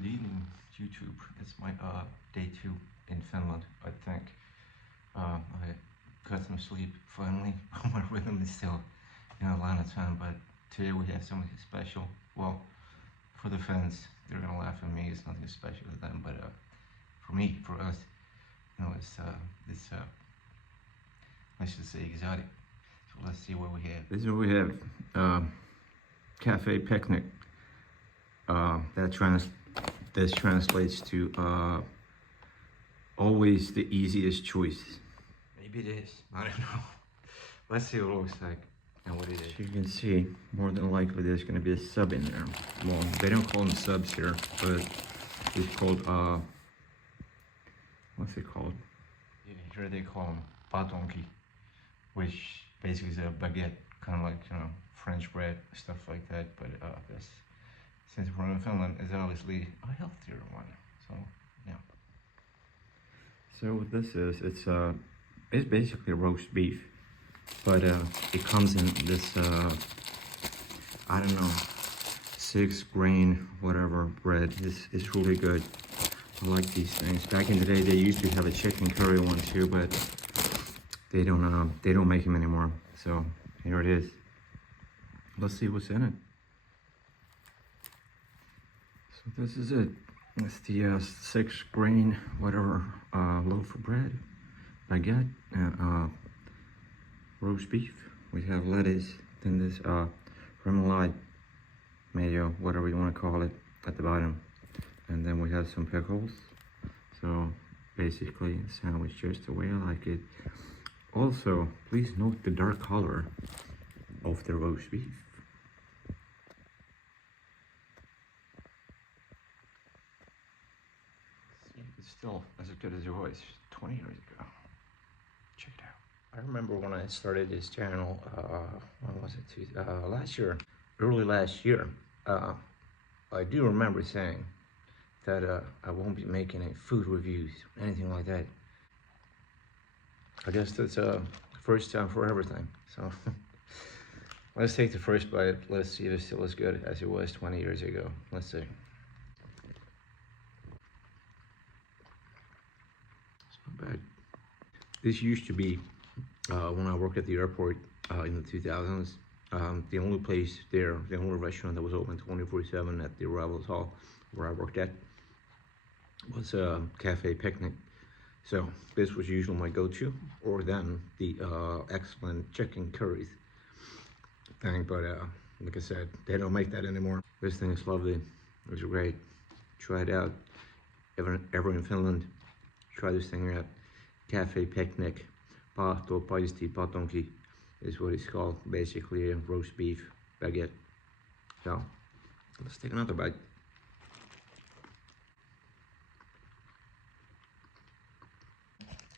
Good evening, YouTube. It's my day 2 in Finland, I think. I got some sleep finally. My rhythm is still in Atlanta time, but today we have something special. Well, for the Finns, they're gonna laugh at me. It's nothing special to them, but for me, for us, you know, it's let's just say exotic. So let's see what we have. This is what we have. Cafe picnic. This translates to always the easiest choice. Maybe it is. I don't know. Let's see what it looks like and what it is. You can see, more than likely there's going to be a sub in there. Well, they don't call them subs here, but it's called what's it called? Yeah, here they call them paahtopaistipatonki, which basically is a baguette, kind of like, you know, French bread, stuff like that. But this, since we're in Finland, is obviously a healthier one. So yeah. So what this is, it's basically roast beef, but it comes in this I don't know, 6-grain whatever bread. It's really good. I like these things. Back in the day, they used to have a chicken curry one too, but they don't make them anymore. So here it is. Let's see what's in it. So this is it. It's the 6-grain whatever loaf of bread, baguette, and roast beef. We have lettuce, then this remoulade, mayo, whatever you want to call it, at the bottom, and then we have some pickles. So basically a sandwich just the way I like it. Also, please note the dark color of the roast beef. It's still as good as it was 20 years ago. Check it out. I remember when I started this channel, when was it? Last year, early last year. I do remember saying that I won't be making any food reviews, anything like that. I guess that's first time for everything. So let's take the first bite. Let's see if it's still as good as it was 20 years ago. Let's see. Bad. This used to be when I worked at the airport in the 2000s. The only place there, the only restaurant that was open 24/7 at the arrivals hall where I worked at was Cafe Picnic. So this was usually my go-to, or then the excellent chicken curries thing. But like I said, they don't make that anymore. This thing is lovely. It was great. Try it out. Ever in Finland, try this thing out. Cafe Picnic, paahtopaistipatonki is what it's called. Basically a roast beef baguette. So let's take another bite.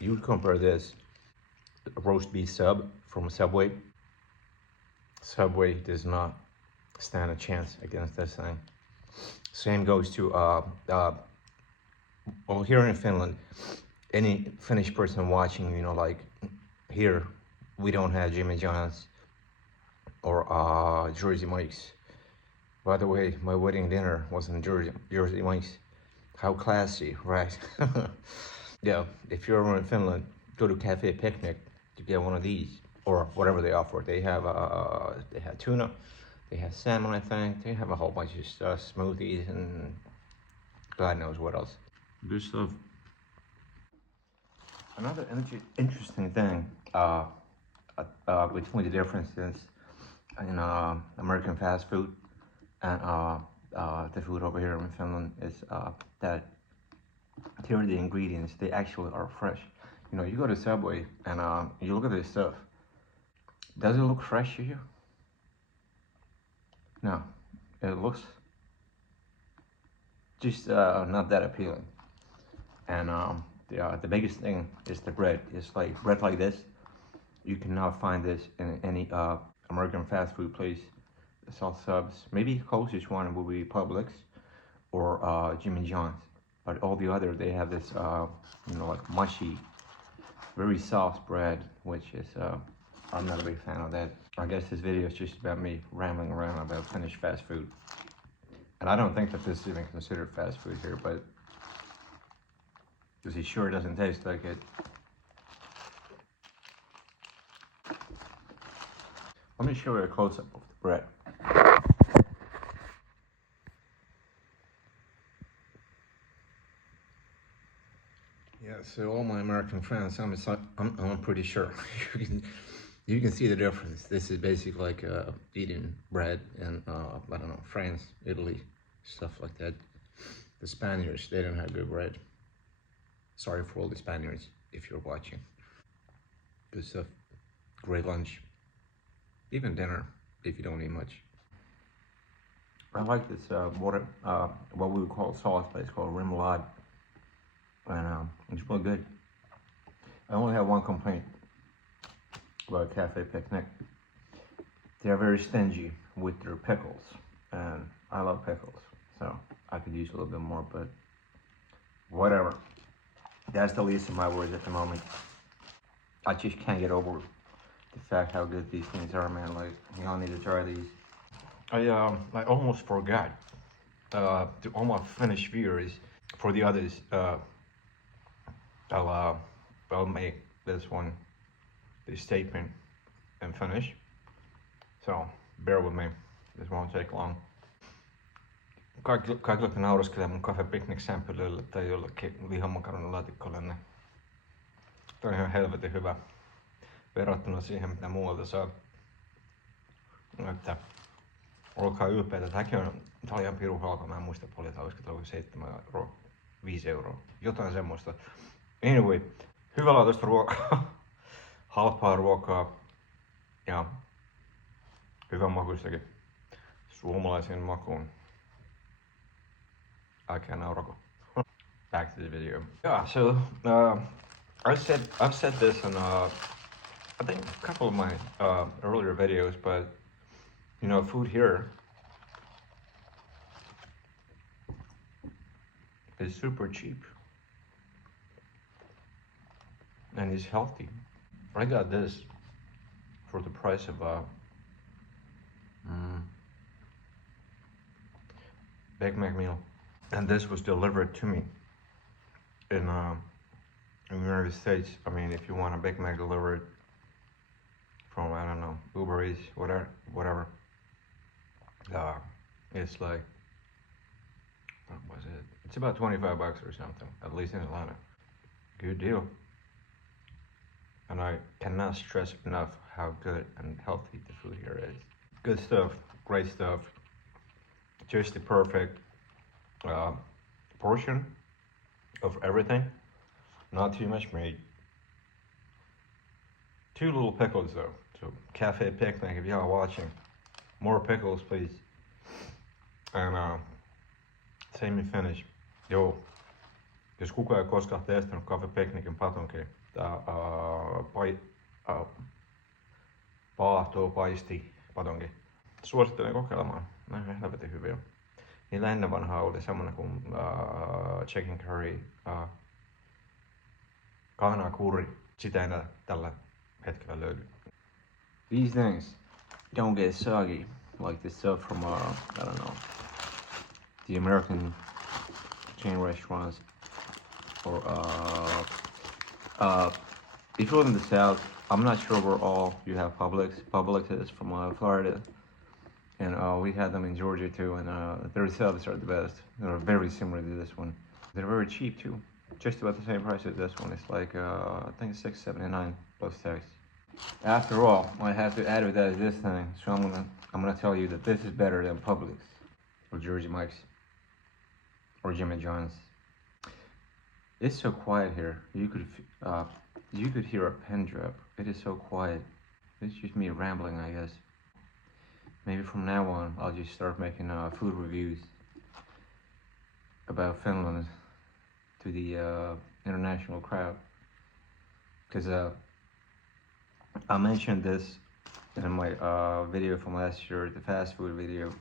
You would compare this roast beef sub from Subway. Subway does not stand a chance against this thing. Same goes to well, here in Finland, any Finnish person watching, you know, like here, we don't have Jimmy John's or Jersey Mike's. By the way, my wedding dinner was in Jersey Mike's. How classy, right? Yeah, if you're ever in Finland, go to Cafe Picnic to get one of these, or whatever they offer. They have tuna, they have salmon, I think. They have a whole bunch of stuff, smoothies, and God knows what else. Good stuff. Another interesting thing between the differences in American fast food and the food over here in Finland is that here the ingredients, they actually are fresh. You know, you go to Subway and you look at this stuff. Does it look fresh to you? No, it looks just not that appealing. And the biggest thing is the bread. It's like bread like this. You cannot find this in any American fast food place that sells subs. Maybe closest one will be Publix or Jimmy John's. But all the other, they have this, you know, like mushy, very soft bread, which is, I'm not a big fan of that. I guess this video is just about me rambling around about Finnish fast food. And I don't think that this is even considered fast food here, but because it sure doesn't taste like it. Let me show you a close-up of the bread. Yeah, so all my American friends, I'm pretty sure you can see the difference. This is basically like eating bread in I don't know, France, Italy, stuff like that. The Spaniards, they don't have good bread. Sorry for all the Spaniards if you're watching. Good stuff. Great lunch. Even dinner if you don't eat much. I like this what we would call sauce, but it's called remoulade. And it's really good. I only have one complaint about Cafe Picnic. They're very stingy with their pickles, and I love pickles, so I could use a little bit more, but whatever. That's the least of my worries at the moment. I just can't get over the fact how good these things are, man. Like, y'all need to try these. I almost forgot to all my Finnish viewers. For the others, I'll make this one the statement in Finnish. So bear with me. This won't take long. Kaikilla naureskelee mun Cafe Picnic sampleille tai jollekin lihamakaronilaatikkoille, niin toi on ihan helvetin hyvä verrattuna siihen, mitä muualta saa. Että olkaa ylpeitä. Tää oli ihan pirun halpa. Mä en muista paljon, että olisiko ollut 7 euroa, 5 euroa. Jotain semmoista. Anyway, hyvälaatuista ruokaa, halpaa ruokaa ja hyvän makuistakin suomalaisen makuun. Älkää naurako. Back to the video. Yeah, so I've said this in I think a couple of my earlier videos, but you know, food here is super cheap and is healthy. I got this for the price of Big Mac meal, and this was delivered to me in the United States. I mean, if you want a Big Mac delivered from, I don't know, Uber Eats, whatever, it's like, what was it? It's about 25 bucks or something, at least in Atlanta. Good deal. And I cannot stress enough how good and healthy the food here is. Good stuff, great stuff. Just the perfect portion of everything. Not too much meat. 2 little pickles though. So Cafe Picnic, if y'all watching, more pickles please. And same in Finnish. Joo, jos kukaan ei koskaan testannut Cafe Picnicin patonkia, tää paahtopaistipatonki. Suosittelen kokeilemaan. Nämä on helvetin hyviä. Niillä ennen vanhaa oli semmonen kuin chicken curry, kahna curry. Sitä ei enää tällä hetkellä löydy. These things don't get soggy like the stuff from I don't know, the American chain restaurants, or if you live in the South, I'm not sure where all you have Publix. Publix is from Florida, and we had them in Georgia too, and their subs are the best. They're very similar to this one. They're very cheap too, just about the same price as this one. It's like I think $6.79 plus tax. After all, I have to advertise this thing, so I'm gonna tell you that this is better than Publix, or Jersey Mike's, or Jimmy John's. It's so quiet here. You could hear a pin drop. It is so quiet. It's just me rambling, I guess. Maybe from now on, I'll just start making food reviews about Finland to the international crowd. Because I mentioned this in my video from last year, the fast food video.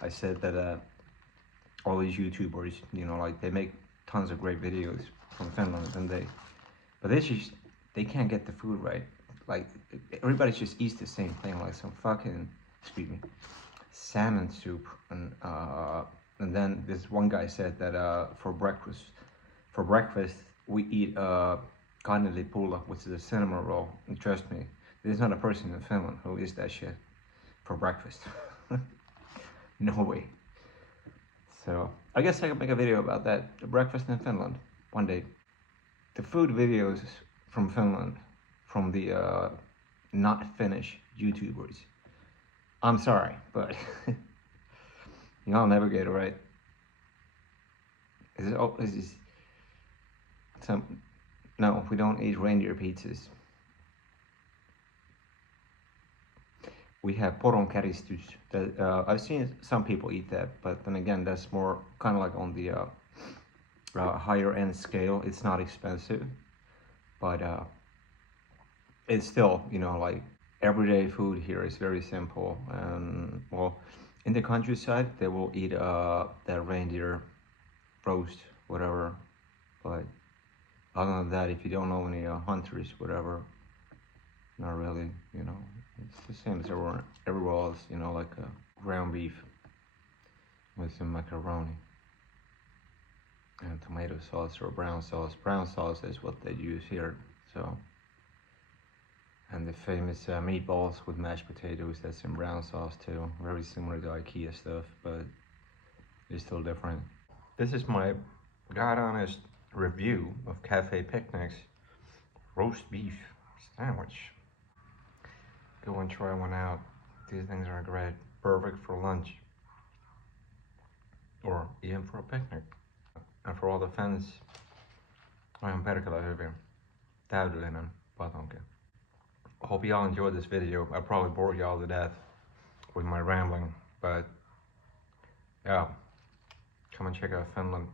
I said that all these YouTubers, you know, like they make tons of great videos from Finland, and but they can't get the food right. Like everybody just eats the same thing, like some fucking, excuse me, salmon soup and And then this one guy said that for breakfast we eat kannelippulla, which is a cinnamon roll. And trust me, there's not a person in Finland who eats that shit for breakfast. No way. So I guess I could make a video about that, the breakfast in Finland, one day. The food videos from Finland, from the not Finnish YouTubers. I'm sorry, but y'all never get it right. Is this some? No, we don't eat reindeer pizzas. We have poronkäristus. I've seen some people eat that, but then again, that's more kind of like on the higher end scale. It's not expensive, but it's still, you know, like everyday food here is very simple. And well, in the countryside, they will eat that reindeer roast, whatever. But other than that, if you don't know any hunters, whatever, not really, you know. It's the same as everywhere else, you know, like ground beef with some macaroni and tomato sauce or brown sauce. Brown sauce is what they use here, so. And the famous meatballs with mashed potatoes, that's in brown sauce too. Very similar to IKEA stuff, but it's still different. This is my god honest review of Cafe Picnic's roast beef sandwich. Go and try one out. These things are great. Perfect for lunch. Or even for a picnic. And for all the fans, aivan perkele hyvin. Täydellinen patonki. I hope y'all enjoyed this video. I probably bored y'all to death with my rambling, but yeah, come and check out Finland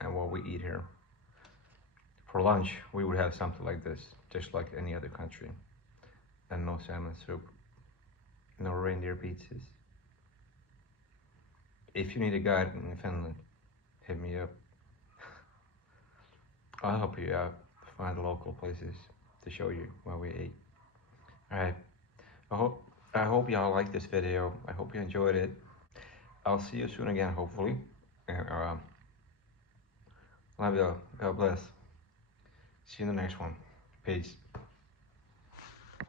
and what we eat here. For lunch, we would have something like this, just like any other country. And no salmon soup, no reindeer pizzas. If you need a guide in Finland, hit me up. I'll help you out to find local places to show you what we ate. Alright, I hope y'all liked this video. I hope you enjoyed it. I'll see you soon again, hopefully. And love y'all. God bless. See you in the next one. Peace.